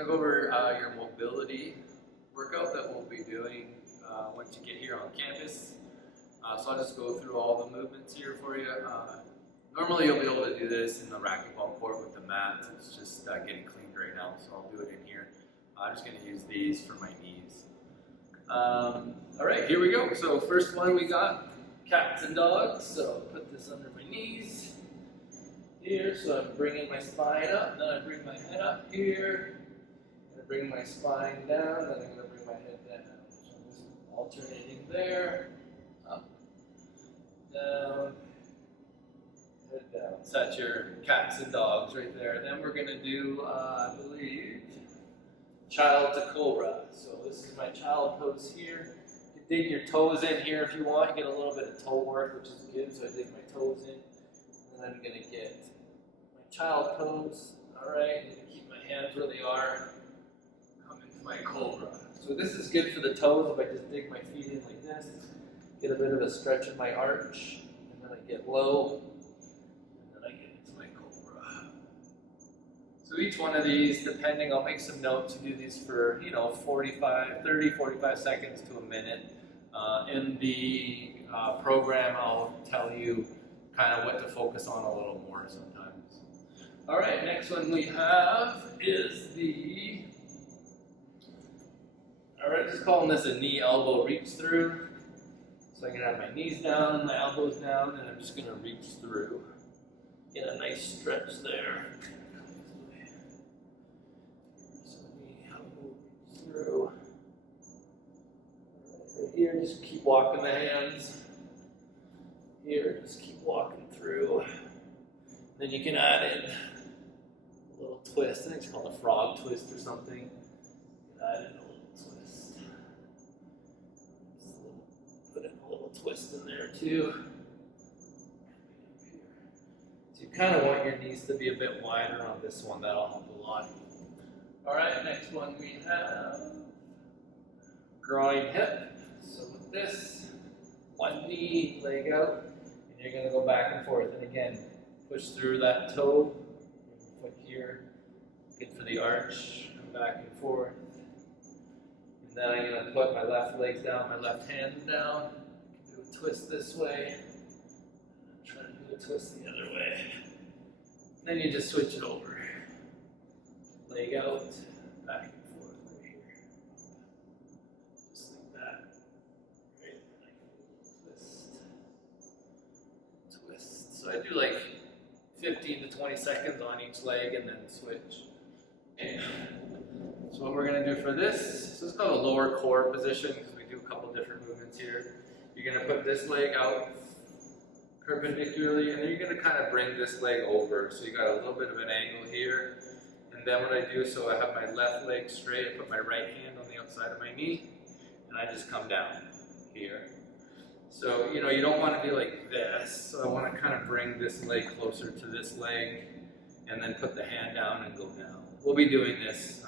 going to go over your mobility workout that we'll be doing once you get here on campus. So I'll just go through all the movements here for you. Normally you'll be able to do this in the racquetball court with the mats. It's just getting cleaned right now, so I'll do it in here. I'm just going to use these for my knees. Alright, here we go. So first one we got cats and dogs. So I'll put this under my knees here. So I'm bringing my spine up, then I bring my head up here. I'm going to bring my spine down, then I'm going to bring my head down. So I'm just alternating there, up, down, head down. So that's your cats and dogs right there. Then we're going to do, I believe, child to cobra. So this is my child pose here. You can dig your toes in here if you want. You get a little bit of toe work, which is good. So I dig my toes in. And then I'm going to get my child pose. Alright, I'm going to keep my hands where they are. Come into my cobra. So this is good for the toes if I just dig my feet in like this. Get a bit of a stretch in my arch. And then I get low. And then I get into my cobra. So each one of these, depending, I'll make some notes. You do these for, 30, 45 seconds to a minute. In the program, I'll tell you kind of what to focus on a little more sometimes. All right, next one we have is just calling this a knee elbow reach through. So I can have my knees down, my elbows down, and I'm just going to reach through. Get a nice stretch there. Through. Right here, just keep walking the hands. Here, just keep walking through. Then you can add in a little twist. I think it's called a frog twist or something. You can add in a little twist. Put in a little twist in there too. So you kind of want your knees to be a bit wider on this one. That'll help a lot. Alright, next one we have groin hip. So with this, one knee, leg out, and you're going to go back and forth. And again, push through that toe, foot here, good for the arch, come back and forth. And then I'm going to put my left leg down, my left hand down, do a twist this way, try to do a twist the other way. Then you just switch it over. Leg out, back and forth right here. Just like that. Right, and I can twist. So I do like 15 to 20 seconds on each leg and then switch. Okay. So what we're going to do for this is called a lower core position because we do a couple different movements here. You're going to put this leg out perpendicularly and then you're going to kind of bring this leg over. So you got a little bit of an angle here. And then what I do, so I have my left leg straight, I put my right hand on the outside of my knee, and I just come down here. So, you don't want to be like this, so I want to kind of bring this leg closer to this leg, and then put the hand down and go down. We'll be doing this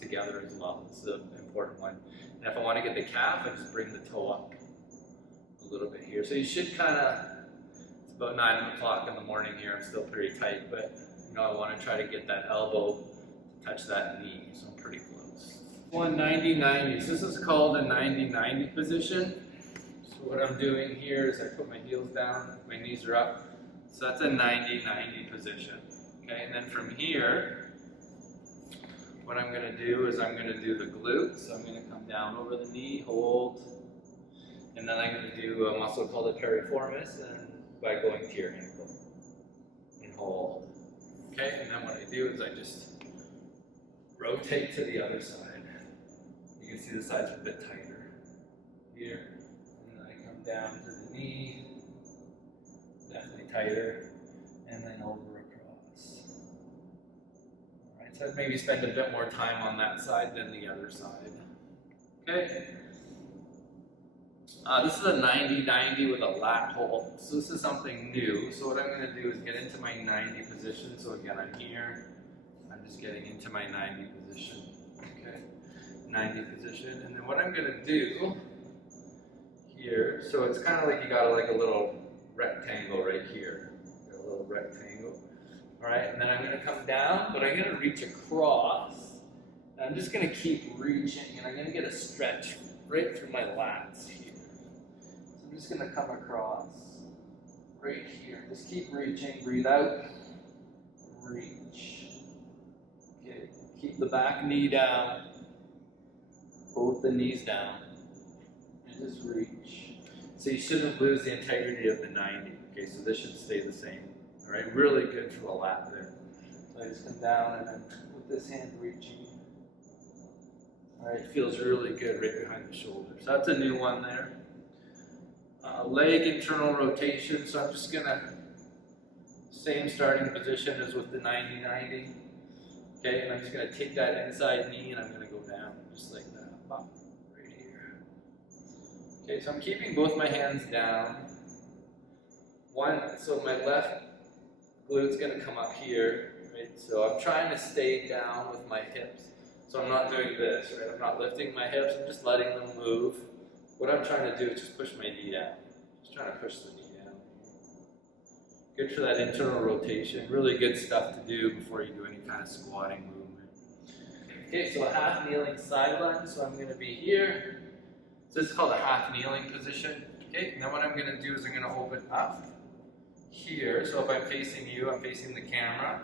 together as well. This is an important one. And if I want to get the calf, I just bring the toe up a little bit here. So you should kind of, it's about 9 o'clock in the morning here, I'm still pretty tight, but I want to try to get that elbow to touch that knee, so I'm pretty close. 90-90. So this is called a 90-90 position. So what I'm doing here is I put my heels down, my knees are up. So that's a 90-90 position. Okay, and then from here, what I'm going to do is I'm going to do the glutes. So I'm going to come down over the knee, hold, and then I'm going to do a muscle called a piriformis, and by going to your ankle and hold. Okay, and then what I do is I just rotate to the other side. You can see the sides are a bit tighter here. And then I come down to the knee, definitely tighter, and then over across. Alright, so I'd maybe spend a bit more time on that side than the other side. Okay. This is a 90-90 with a lat hold. So this is something new. So what I'm going to do is get into my 90 position. So again, I'm here. I'm just getting into my 90 position. Okay, 90 position. And then what I'm going to do here, so it's kind of like you got like a little rectangle right here. Got a little rectangle. All right, and then I'm going to come down, but I'm going to reach across I'm just going to keep reaching, and I'm going to get a stretch right through my lats here. So I'm just going to come across right here. Just keep reaching, breathe out, reach. Okay, keep the back knee down, both the knees down, and just reach. So you shouldn't lose the integrity of the 90. Okay, so this should stay the same. All right, really good for the lat there. So I just come down and then with this hand reaching. All right, feels really good right behind the shoulder. So that's a new one there. Leg internal rotation. So I'm just gonna, same starting position as with the 90-90. Okay, and I'm just gonna take that inside knee and I'm gonna go down just like that. Bop, right here. Okay, so I'm keeping both my hands down. So my left glute's gonna come up here, right? So I'm trying to stay down with my hips. So I'm not doing this, right? I'm not lifting my hips, I'm just letting them move. What I'm trying to do is just push my knee down. Just trying to push the knee down. Good for that internal rotation. Really good stuff to do before you do any kind of squatting movement. Okay, so a half kneeling side lunge. So I'm gonna be here. So this is called a half kneeling position. Okay, now what I'm gonna do is I'm gonna open up here. So if I'm facing you, I'm facing the camera.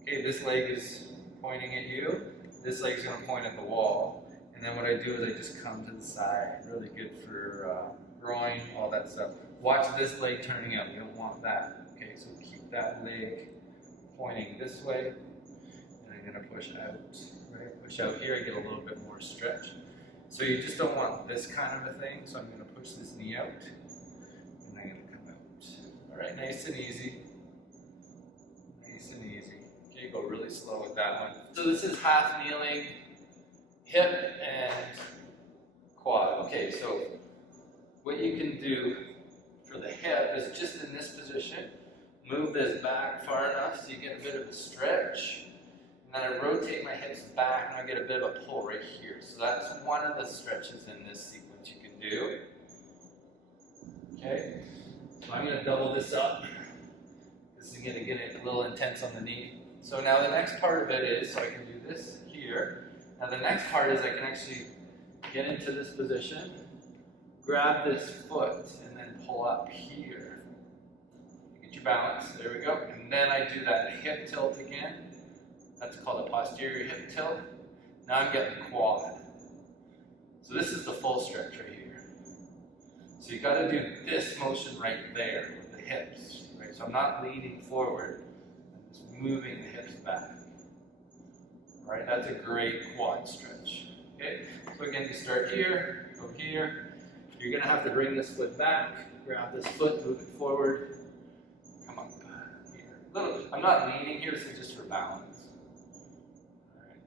Okay, this leg is pointing at you. This leg's going to point at the wall, and then what I do is I just come to the side. Really good for groin, all that stuff. Watch this leg turning out. You don't want that. Okay, so keep that leg pointing this way, and I'm going to push out. Right, push out here. I get a little bit more stretch. So you just don't want this kind of a thing. So I'm going to push this knee out, and I'm going to come out. All right, nice and easy. Nice and easy. Okay, go really slow with that one. So this is half kneeling, hip and quad. Okay, so what you can do for the hip is just in this position, move this back far enough so you get a bit of a stretch. And then I rotate my hips back and I get a bit of a pull right here. So that's one of the stretches in this sequence you can do. Okay, so I'm going to double this up. This is going to get it a little intense on the knee. So now the next part of it is, so I can do this here. Now the next part is I can actually get into this position, grab this foot, and then pull up here. Get your balance, there we go. And then I do that hip tilt again. That's called a posterior hip tilt. Now I'm getting the quad. So this is the full stretch right here. So you gotta do this motion right there with the hips, right? So I'm not leaning forward. Moving the hips back. All right, that's a great quad stretch. Okay, so again, you start here, go here. You're gonna have to bring this foot back, grab this foot, move it forward, come up here. I'm not leaning here, this is just for balance. All right.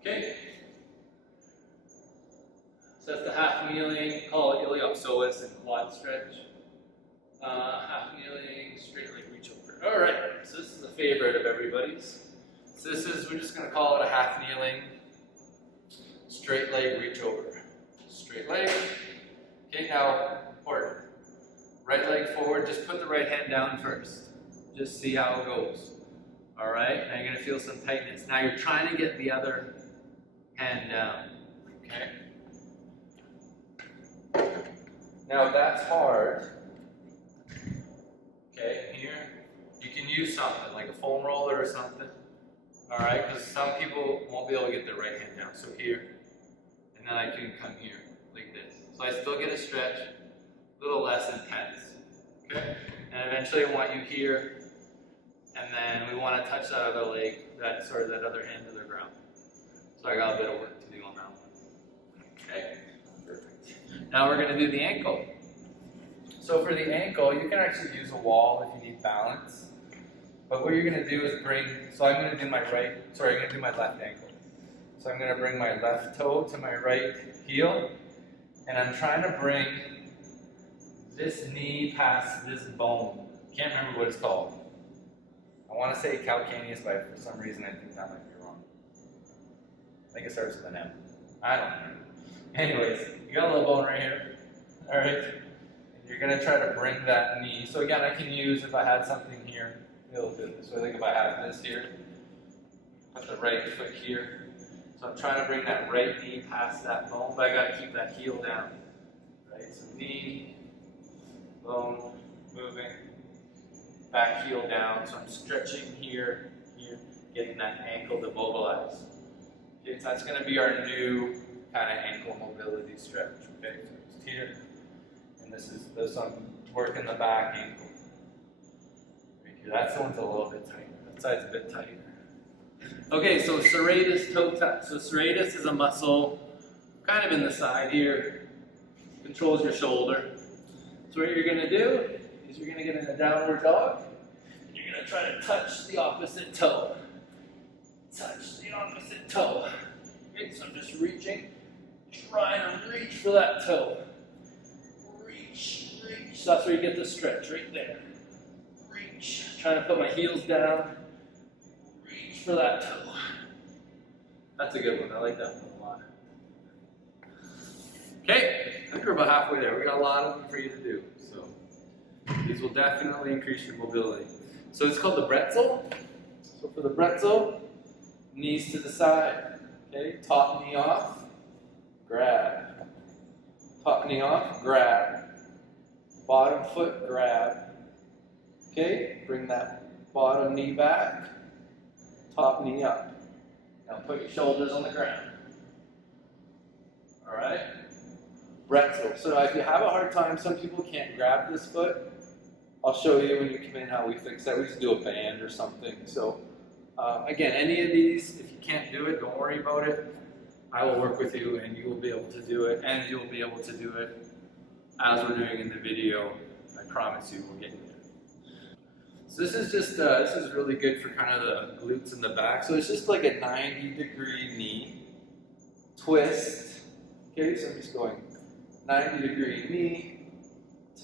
Okay. So that's the half kneeling, call it iliopsoas and quad stretch. Half kneeling, straight leg reach over. All right, so this is a favorite of everybody's. So this is, we're just going to call it a half kneeling, straight leg reach over. Straight leg. Okay, now, important. Right leg forward, just put the right hand down first. Just see how it goes. All right, now you're going to feel some tightness. Now you're trying to get the other hand down. Okay. Now that's hard. Okay, here. You can use something like a foam roller or something, all right? Because some people won't be able to get their right hand down. So here, and then I can come here like this. So I still get a stretch, a little less intense, okay? And eventually I want you here, and then we want to touch that other leg, that other hand to the ground. So I got a bit of work to do on that one. Okay, perfect. Now we're going to do the ankle. So for the ankle, you can actually use a wall if you need balance. But what you're going to do is so I'm going to do my left ankle. So I'm going to bring my left toe to my right heel, and I'm trying to bring this knee past this bone. Can't remember what it's called. I want to say calcaneus, but for some reason I think that might be wrong. I think it starts with an M. I don't know. Anyways, you got a little bone right here. All right. You're going to try to bring that knee. So again, I can use, if I had something here, it'll do this. So I think if I have this here, Put the right foot here. So I'm trying to bring that right knee past that bone, but I got to keep that heel down. Right? So knee, bone, moving, back heel down. So I'm stretching here, getting that ankle to mobilize. Okay, so that's going to be our new kind of ankle mobility stretch. Okay, so it's here, and this I'm working the back ankle. Right here. That's the one's a little bit tighter. That side's a bit tighter. Okay, so serratus toe touch. So serratus is a muscle kind of in the side here, controls your shoulder. So what you're going to do is you're going to get in a downward dog. You're going to try to touch the opposite toe. Touch the opposite toe. Okay, so I'm just reaching, trying to reach for that toe. Reach. So that's where you get the stretch, right there. Reach. Trying to put my heels down. Reach for that toe. That's a good one. I like that one a lot. Okay, I think we're about halfway there. We got a lot of them for you to do. So these will definitely increase your mobility. So it's called the bretzel. So for the bretzel, knees to the side. Okay, top knee off, grab. Top knee off, grab. Bottom foot, grab. Okay, bring that bottom knee back. Top knee up. Now put your shoulders on the ground. Alright? Bretzel. So if you have a hard time, some people can't grab this foot. I'll show you when you come in how we fix that. We just do a band or something. So again, any of these, if you can't do it, don't worry about it. I will work with you and you will be able to do it, and you'll be able to do it as we're doing in the video. I promise you we'll get you there. So this is just, this is really good for kind of the glutes in the back. So it's just like a 90-degree knee twist. Okay, so I'm just going 90-degree knee,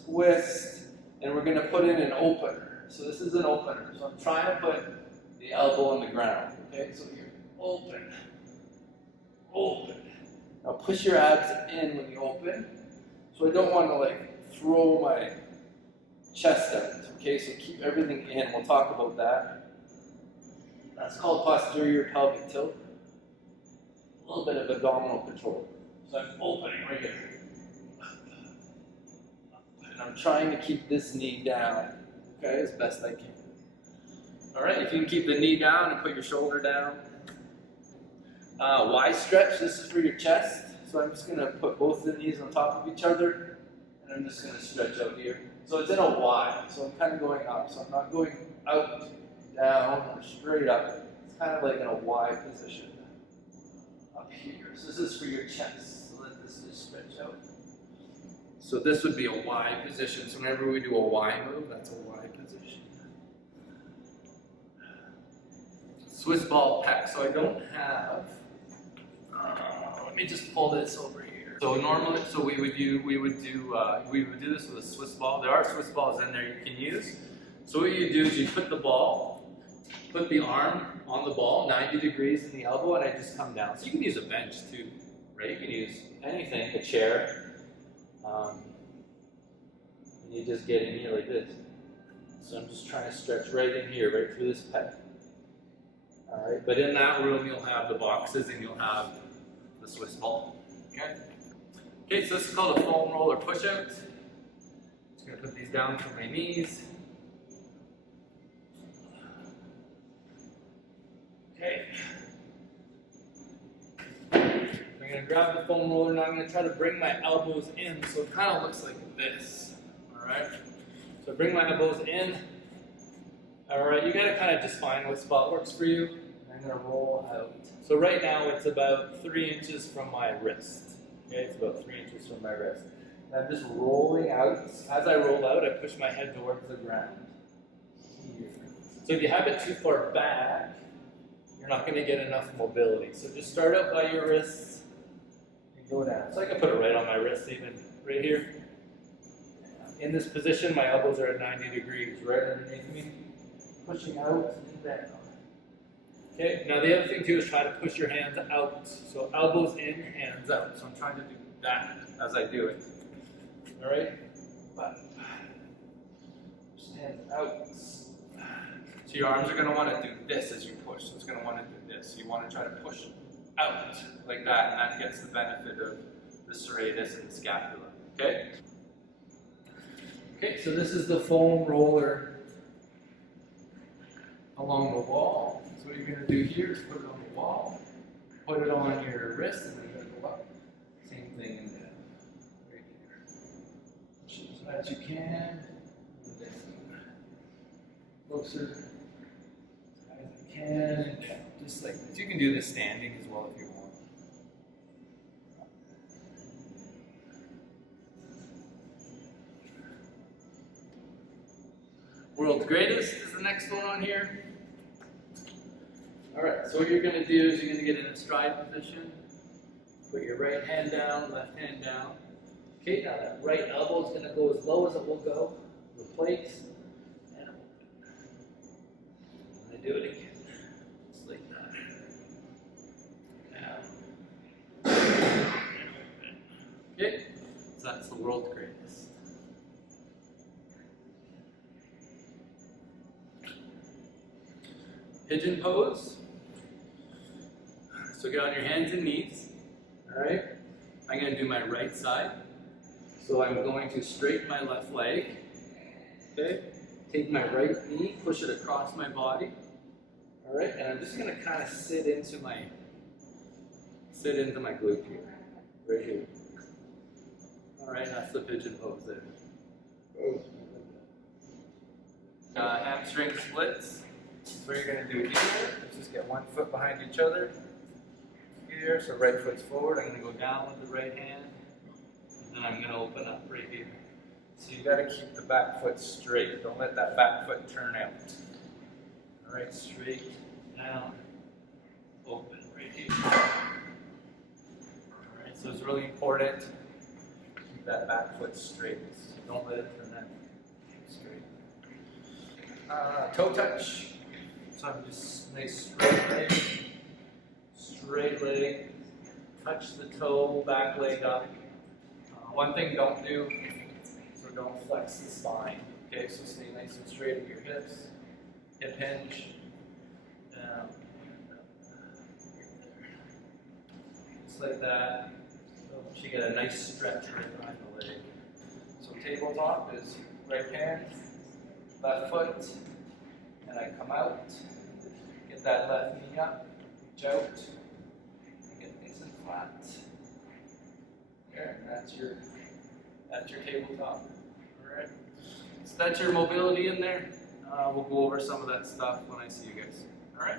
twist, and we're gonna put in an opener. So this is an opener. So I'm trying to put the elbow on the ground. Okay, so you're open. Now push your abs in when you open. So I don't want to like throw my chest out. Okay, so keep everything in. We'll talk about that. That's called posterior pelvic tilt. A little bit of abdominal control. So I'm opening right here. And I'm trying to keep this knee down. Okay, as best I can. Alright, if you can keep the knee down and put your shoulder down. Y stretch, this is for your chest. So I'm just going to put both the knees on top of each other. And I'm just going to stretch out here. So it's in a Y. So I'm kind of going up. So I'm not going out, down, or straight up. It's kind of like in a Y position. Up here. So this is for your chest. So let this just stretch out. So this would be a Y position. So whenever we do a Y move, that's a Y position. Swiss ball pec. So I don't have. Let me just pull this over here. So normally, so we would do this with a Swiss ball. There are Swiss balls in there you can use. So what you do is you put the arm on the ball, 90 degrees in the elbow, and I just come down. So you can use a bench too, right? You can use anything, a chair. And you just get in here like this. So I'm just trying to stretch right in here, right through this pec. All right, but in that room you'll have the boxes and you'll have the Swiss ball. Okay. Okay, so this is called a foam roller push-out. Just gonna put these down for my knees. Okay. I'm gonna grab the foam roller and I'm gonna try to bring my elbows in so it kind of looks like this. All right. So bring my elbows in. All right, you gotta kind of just find what spot works for you. I'm gonna roll out. So right now it's about 3 inches from my wrist. Okay, it's about 3 inches from my wrist. And I'm just rolling out. As I roll out, I push my head towards the ground. Here. So if you have it too far back, you're not gonna get enough mobility. So just start out by your wrists and go down. So I can put it right on my wrist, even right here. In this position, my elbows are at 90 degrees, right underneath me. Pushing out and down. Okay, now the other thing too is try to push your hands out. So elbows in, hands out. So I'm trying to do that as I do it. Alright? Push hands out. So your arms are going to want to do this as you push. So it's going to want to do this. So you want to try to push out like that, and that gets the benefit of the serratus and the scapula. Okay? Okay, so this is the foam roller along the wall. So what you're going to do here is put it on the wall, put it on your wrist, and then you're going to go up. Same thing in the right here. Push it as high as you can. Closer as high as you can. Just like this. You can do this standing as well if you want. World's greatest is the next one on here. Alright, so what you're going to do is you're going to get in a stride position. Put your right hand down, left hand down. Okay, now that right elbow is going to go as low as it will go. Replace. And open. I'm going to do it again. Just like that. Down. And open. Okay, so that's the world's greatest. Pigeon pose. So get on your hands and knees. Alright? I'm going to do my right side. So I'm going to straighten my left leg. Okay? Take my right knee, push it across my body. Alright? And I'm just going to kind of sit into my glute here. Right here. Alright, that's the pigeon pose there. Hamstring splits. So what you're going to do here is just get one foot behind each other. Here, so right foot's forward. I'm going to go down with the right hand. And then I'm going to open up right here. So you got to keep the back foot straight. Don't let that back foot turn out. Alright, straight, down, open right here. Alright, so it's really important to keep that back foot straight. So don't let it turn out. Straight. Toe touch. So I'm just nice straight leg, touch the toe, back leg up. One thing don't do, so don't flex the spine. Okay, so stay nice and straight at your hips, hip hinge, down, just like that. So you get a nice stretch right behind the leg. So tabletop is right hand, left foot, and I come out, get that left knee up, reach out, get nice and flat. There, and that's your tabletop. Alright. So that's your mobility in there. We'll go over some of that stuff when I see you guys. Alright.